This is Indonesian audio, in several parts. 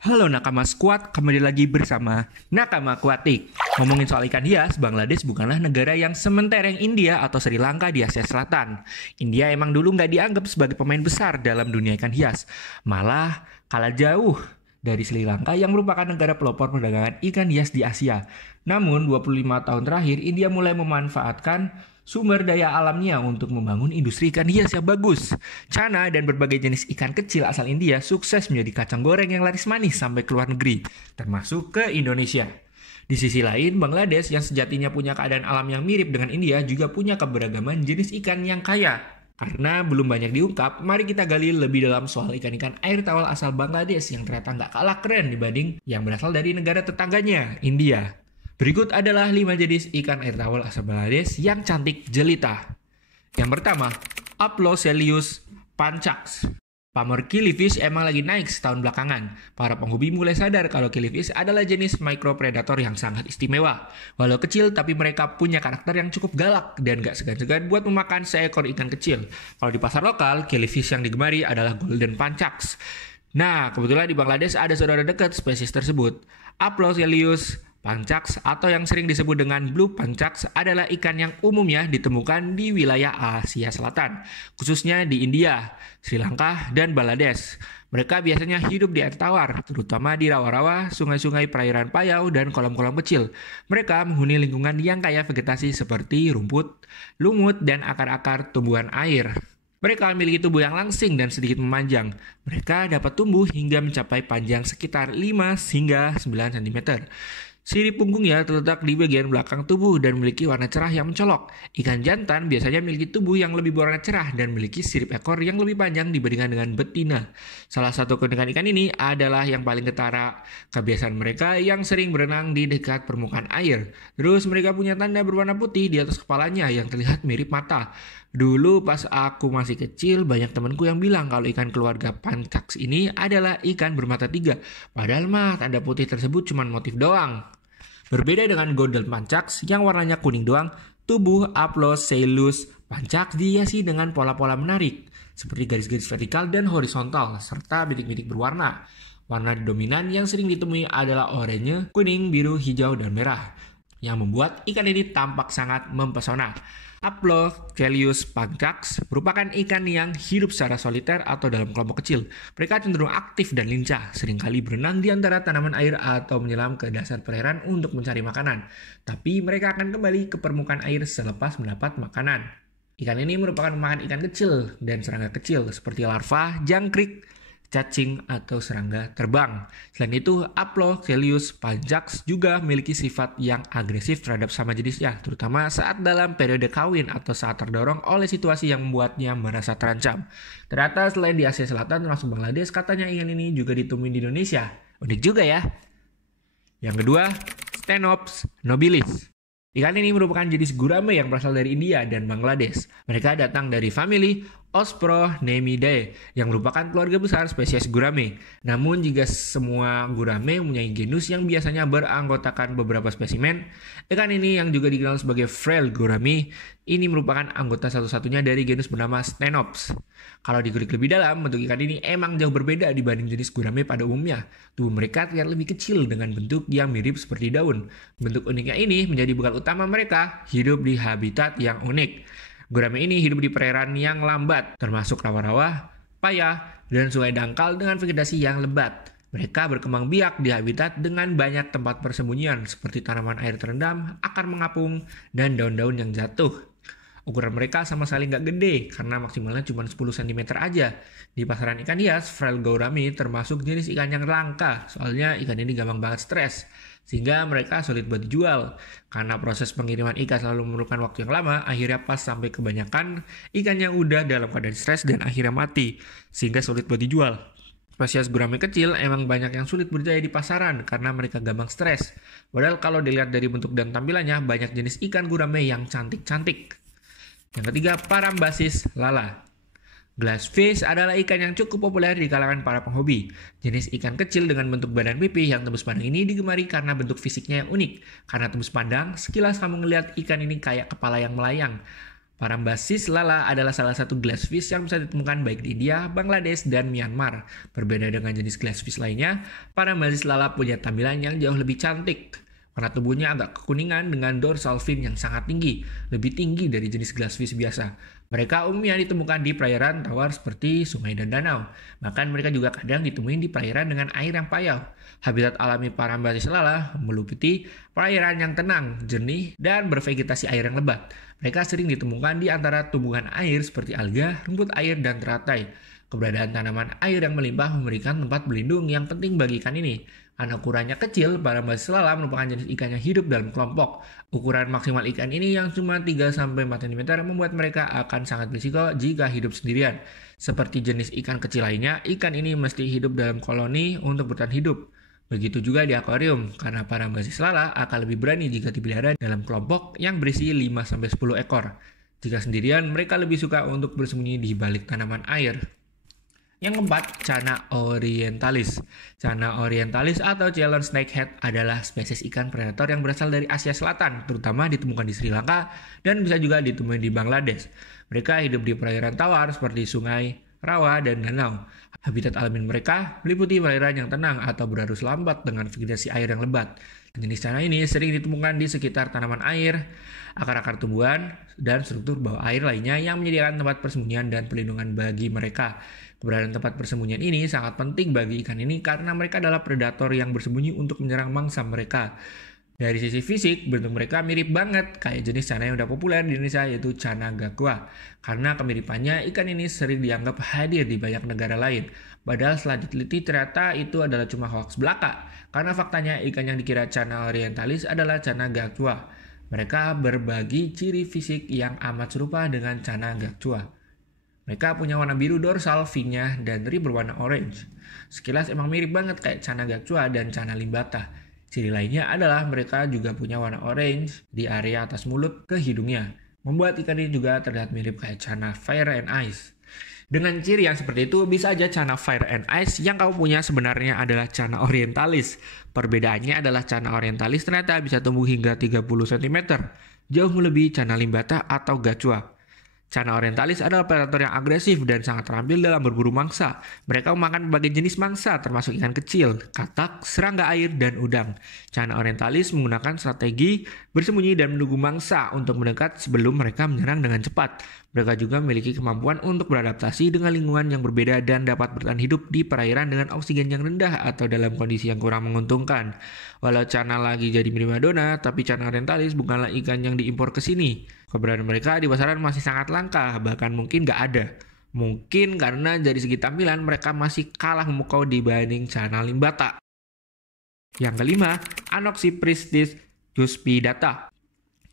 Halo Nakama Squad, kembali lagi bersama Nakama Aquatic. Ngomongin soal ikan hias, Bangladesh bukanlah negara yang sementereng India atau Sri Lanka di Asia Selatan. India emang dulu nggak dianggap sebagai pemain besar dalam dunia ikan hias. Malah kalah jauh dari Sri Lanka yang merupakan negara pelopor perdagangan ikan hias di Asia. Namun 25 tahun terakhir, India mulai memanfaatkan sumber daya alamnya untuk membangun industri ikan hias yang bagus. Cana dan berbagai jenis ikan kecil asal India sukses menjadi kacang goreng yang laris manis sampai ke luar negeri, termasuk ke Indonesia. Di sisi lain, Bangladesh yang sejatinya punya keadaan alam yang mirip dengan India juga punya keberagaman jenis ikan yang kaya. Karena belum banyak diungkap, mari kita gali lebih dalam soal ikan-ikan air tawar asal Bangladesh yang ternyata nggak kalah keren dibanding yang berasal dari negara tetangganya, India. Berikut adalah 5 jenis ikan air tawar asal Bangladesh yang cantik jelita. Yang pertama, Aploselius pancax. Pamor killifish emang lagi naik setahun belakangan. Para penghobi mulai sadar kalau killifish adalah jenis micropredator yang sangat istimewa. Walau kecil, tapi mereka punya karakter yang cukup galak dan gak segan-segan buat memakan seekor ikan kecil. Kalau di pasar lokal, killifish yang digemari adalah golden pancax. Nah, kebetulan di Bangladesh ada saudara dekat spesies tersebut, Aploselius pancax atau yang sering disebut dengan blue pancax adalah ikan yang umumnya ditemukan di wilayah Asia Selatan, khususnya di India, Sri Lanka, dan Bangladesh. Mereka biasanya hidup di air tawar, terutama di rawa-rawa, sungai-sungai, perairan payau, dan kolam-kolam kecil. Mereka menghuni lingkungan yang kaya vegetasi seperti rumput, lumut, dan akar-akar tumbuhan air. Mereka memiliki tubuh yang langsing dan sedikit memanjang. Mereka dapat tumbuh hingga mencapai panjang sekitar 5 hingga 9 cm. Sirip punggungnya terletak di bagian belakang tubuh dan memiliki warna cerah yang mencolok. Ikan jantan biasanya memiliki tubuh yang lebih berwarna cerah dan memiliki sirip ekor yang lebih panjang dibandingkan dengan betina. Salah satu keunikan ikan ini adalah yang paling ketara, kebiasaan mereka yang sering berenang di dekat permukaan air. Terus mereka punya tanda berwarna putih di atas kepalanya yang terlihat mirip mata. Dulu pas aku masih kecil, banyak temanku yang bilang kalau ikan keluarga pancax ini adalah ikan bermata tiga. Padahal mah tanda putih tersebut cuma motif doang. Berbeda dengan golden pancax yang warnanya kuning doang, tubuh Aploselius pancax dihiasi dengan pola-pola menarik, seperti garis-garis vertikal dan horizontal, serta bintik-bintik berwarna. Warna dominan yang sering ditemui adalah oranye, kuning, biru, hijau, dan merah, yang membuat ikan ini tampak sangat mempesona. Aploselius pancax merupakan ikan yang hidup secara soliter atau dalam kelompok kecil. Mereka cenderung aktif dan lincah, seringkali berenang di antara tanaman air atau menyelam ke dasar perairan untuk mencari makanan. Tapi mereka akan kembali ke permukaan air selepas mendapat makanan. Ikan ini merupakan pemakan ikan kecil dan serangga kecil seperti larva, jangkrik, cacing, atau serangga terbang. Selain itu, Aploselius pancax juga memiliki sifat yang agresif terhadap sama jenisnya, terutama saat dalam periode kawin atau saat terdorong oleh situasi yang membuatnya merasa terancam. Ternyata selain di Asia Selatan termasuk Bangladesh, katanya ikan ini juga ditemui di Indonesia. Unik juga ya. Yang kedua, Stenops nobilis. Ikan ini merupakan jenis gurame yang berasal dari India dan Bangladesh. Mereka datang dari famili Ospronemidae yang merupakan keluarga besar spesies gurame. Namun jika semua gurame mempunyai genus yang biasanya beranggotakan beberapa spesimen, ikan ini yang juga dikenal sebagai frail gurame ini merupakan anggota satu-satunya dari genus bernama Stenops. Kalau dikulik lebih dalam, bentuk ikan ini emang jauh berbeda dibanding jenis gurame pada umumnya. Tubuh mereka terlihat lebih kecil dengan bentuk yang mirip seperti daun. Bentuk uniknya ini menjadi bekal utama mereka hidup di habitat yang unik. Gurame ini hidup di perairan yang lambat, termasuk rawa-rawa, payah, dan sungai dangkal dengan vegetasi yang lebat. Mereka berkembang biak di habitat dengan banyak tempat persembunyian seperti tanaman air terendam, akar mengapung, dan daun-daun yang jatuh. Ukuran mereka sama sekali nggak gede karena maksimalnya cuma 10 cm aja. Di pasaran ikan hias, frail gurame termasuk jenis ikan yang langka, soalnya ikan ini gampang banget stres. Sehingga mereka sulit buat dijual. Karena proses pengiriman ikan selalu memerlukan waktu yang lama, akhirnya pas sampai kebanyakan ikannya udah dalam keadaan stres dan akhirnya mati, sehingga sulit buat dijual. Spesies gurame kecil emang banyak yang sulit berjaya di pasaran karena mereka gampang stres. Padahal kalau dilihat dari bentuk dan tampilannya, banyak jenis ikan gurame yang cantik-cantik. Yang ketiga, Parambasis lala. Glassfish adalah ikan yang cukup populer di kalangan para penghobi. Jenis ikan kecil dengan bentuk badan pipih yang tembus pandang ini digemari karena bentuk fisiknya yang unik. Karena tembus pandang, sekilas kamu ngelihat ikan ini kayak kepala yang melayang. Parambasis lala adalah salah satu glassfish yang bisa ditemukan baik di India, Bangladesh, dan Myanmar. Berbeda dengan jenis glassfish lainnya, Parambasis lala punya tampilan yang jauh lebih cantik. Warna tubuhnya agak kekuningan dengan dorsal fin yang sangat tinggi, lebih tinggi dari jenis glassfish biasa. Mereka umumnya ditemukan di perairan tawar seperti sungai dan danau. Bahkan mereka juga kadang ditemui di perairan dengan air yang payau. Habitat alami Parambasis lala meliputi perairan yang tenang, jernih, dan bervegetasi air yang lebat. Mereka sering ditemukan di antara tumbuhan air seperti alga, rumput air, dan teratai. Keberadaan tanaman air yang melimpah memberikan tempat berlindung yang penting bagi ikan ini. Karena ukurannya kecil, Parambasis lala merupakan jenis ikan yang hidup dalam kelompok. Ukuran maksimal ikan ini yang cuma 3-4 cm membuat mereka akan sangat berisiko jika hidup sendirian. Seperti jenis ikan kecil lainnya, ikan ini mesti hidup dalam koloni untuk bertahan hidup. Begitu juga di akuarium, karena Parambasis lala akan lebih berani jika dipelihara dalam kelompok yang berisi 5-10 ekor. Jika sendirian, mereka lebih suka untuk bersembunyi di balik tanaman air. Yang keempat, Channa orientalis. Channa orientalis atau Ceylon snakehead adalah spesies ikan predator yang berasal dari Asia Selatan, terutama ditemukan di Sri Lanka dan bisa juga ditemui di Bangladesh. Mereka hidup di perairan tawar seperti sungai, rawa, dan danau. Habitat alami mereka meliputi perairan yang tenang atau berarus lambat dengan vegetasi air yang lebat. Jenis channa ini sering ditemukan di sekitar tanaman air, akar-akar tumbuhan, dan struktur bawah air lainnya yang menyediakan tempat persembunyian dan perlindungan bagi mereka. Keberadaan tempat persembunyian ini sangat penting bagi ikan ini karena mereka adalah predator yang bersembunyi untuk menyerang mangsa mereka. Dari sisi fisik, bentuk mereka mirip banget kayak jenis channa yang udah populer di Indonesia yaitu Channa gakua. Karena kemiripannya, ikan ini sering dianggap hadir di banyak negara lain. Padahal setelah diteliti ternyata itu adalah cuma hoax belaka. Karena faktanya ikan yang dikira Channa orientalis adalah Channa gakua. Mereka berbagi ciri fisik yang amat serupa dengan Channa gakua. Mereka punya warna biru dorsal finnya dan rib berwarna orange. Sekilas emang mirip banget kayak Channa gakua dan Channa limbata. Ciri lainnya adalah mereka juga punya warna orange di area atas mulut ke hidungnya. Membuat ikan ini juga terlihat mirip kayak Channa fire and ice. Dengan ciri yang seperti itu, bisa aja Channa fire and ice yang kamu punya sebenarnya adalah Channa orientalis. Perbedaannya adalah Channa orientalis ternyata bisa tumbuh hingga 30 cm, jauh melebihi Channa limbata atau gacua. Channa orientalis adalah predator yang agresif dan sangat terampil dalam berburu mangsa. Mereka memakan berbagai jenis mangsa termasuk ikan kecil, katak, serangga air, dan udang. Channa orientalis menggunakan strategi bersembunyi dan menunggu mangsa untuk mendekat sebelum mereka menyerang dengan cepat. Mereka juga memiliki kemampuan untuk beradaptasi dengan lingkungan yang berbeda dan dapat bertahan hidup di perairan dengan oksigen yang rendah atau dalam kondisi yang kurang menguntungkan. Walau Channa lagi jadi primadona, tapi Channa orientalis bukanlah ikan yang diimpor ke sini. Keberadaan mereka di pasaran masih sangat langka, bahkan mungkin nggak ada. Mungkin karena dari segi tampilan mereka masih kalah memukau dibanding Channa limbata. Yang kelima, Anoxipristis cuspidata.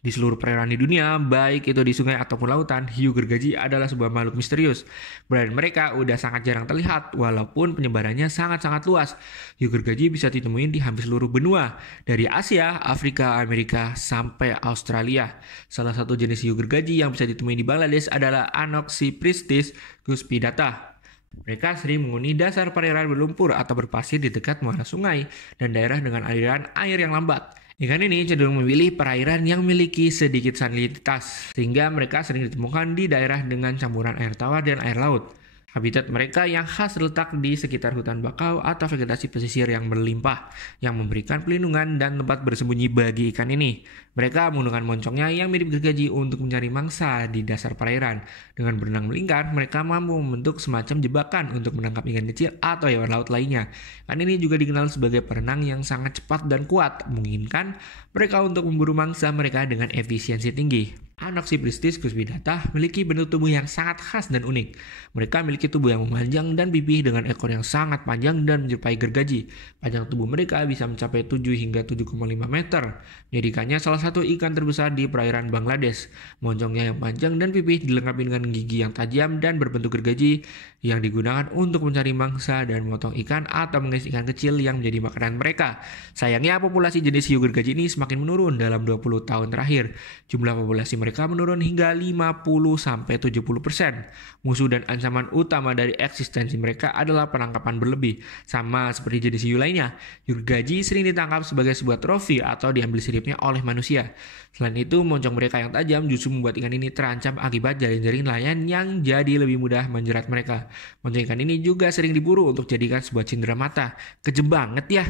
Di seluruh perairan di dunia, baik itu di sungai ataupun lautan, hiu gergaji adalah sebuah makhluk misterius. Keberadaan mereka udah sangat jarang terlihat, walaupun penyebarannya sangat-sangat luas. Hiu gergaji bisa ditemuin di hampir seluruh benua, dari Asia, Afrika, Amerika, sampai Australia. Salah satu jenis hiu gergaji yang bisa ditemuin di Bangladesh adalah Anoxipristis cuspidata. Mereka sering menghuni dasar perairan berlumpur atau berpasir di dekat muara sungai dan daerah dengan aliran air yang lambat. Ikan ini cenderung memilih perairan yang memiliki sedikit salinitas, sehingga mereka sering ditemukan di daerah dengan campuran air tawar dan air laut. Habitat mereka yang khas terletak di sekitar hutan bakau atau vegetasi pesisir yang berlimpah, yang memberikan perlindungan dan tempat bersembunyi bagi ikan ini. Mereka menggunakan moncongnya yang mirip gergaji untuk mencari mangsa di dasar perairan. Dengan berenang melingkar, mereka mampu membentuk semacam jebakan untuk menangkap ikan kecil atau hewan laut lainnya. Ikan ini juga dikenal sebagai perenang yang sangat cepat dan kuat, memungkinkan mereka untuk memburu mangsa mereka dengan efisiensi tinggi. Anoxipristis cuspidata memiliki bentuk tubuh yang sangat khas dan unik. Mereka memiliki tubuh yang memanjang dan pipih dengan ekor yang sangat panjang dan menyerupai gergaji. Panjang tubuh mereka bisa mencapai 7 hingga 7,5 meter, menjadikannya salah satu ikan terbesar di perairan Bangladesh. Moncongnya yang panjang dan pipih dilengkapi dengan gigi yang tajam dan berbentuk gergaji yang digunakan untuk mencari mangsa dan memotong ikan atau mengais ikan kecil yang menjadi makanan mereka. Sayangnya populasi jenis hiu gergaji ini semakin menurun dalam 20 tahun terakhir. Jumlah populasi mereka mereka menurun hingga 50-70%. Musuh dan ancaman utama dari eksistensi mereka adalah penangkapan berlebih. Sama seperti jenis hiu lainnya, gergaji sering ditangkap sebagai sebuah trofi atau diambil siripnya oleh manusia. Selain itu, moncong mereka yang tajam justru membuat ikan ini terancam akibat jaring-jaring nelayan yang jadi lebih mudah menjerat mereka. Moncong ikan ini juga sering diburu untuk jadikan sebuah cindera mata. Kejem banget ya.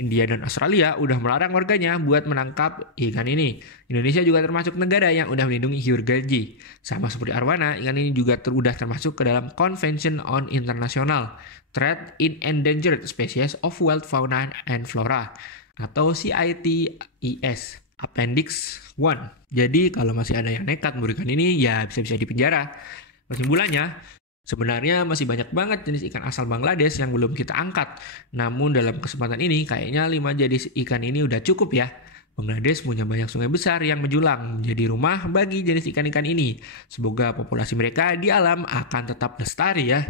India dan Australia udah melarang warganya buat menangkap ikan ini. Indonesia juga termasuk negara yang udah melindungi hiu gergaji. Sama seperti arwana, ikan ini juga udah termasuk ke dalam Convention on International Trade in Endangered Species of Wild Fauna and Flora atau CITES Appendix 1. Jadi kalau masih ada yang nekat memberikan ini, ya bisa-bisa dipenjara. Kesimpulannya, sebenarnya masih banyak banget jenis ikan asal Bangladesh yang belum kita angkat. Namun dalam kesempatan ini kayaknya 5 jenis ikan ini udah cukup ya. Bangladesh punya banyak sungai besar yang menjulang menjadi rumah bagi jenis ikan-ikan ini. Semoga populasi mereka di alam akan tetap lestari ya.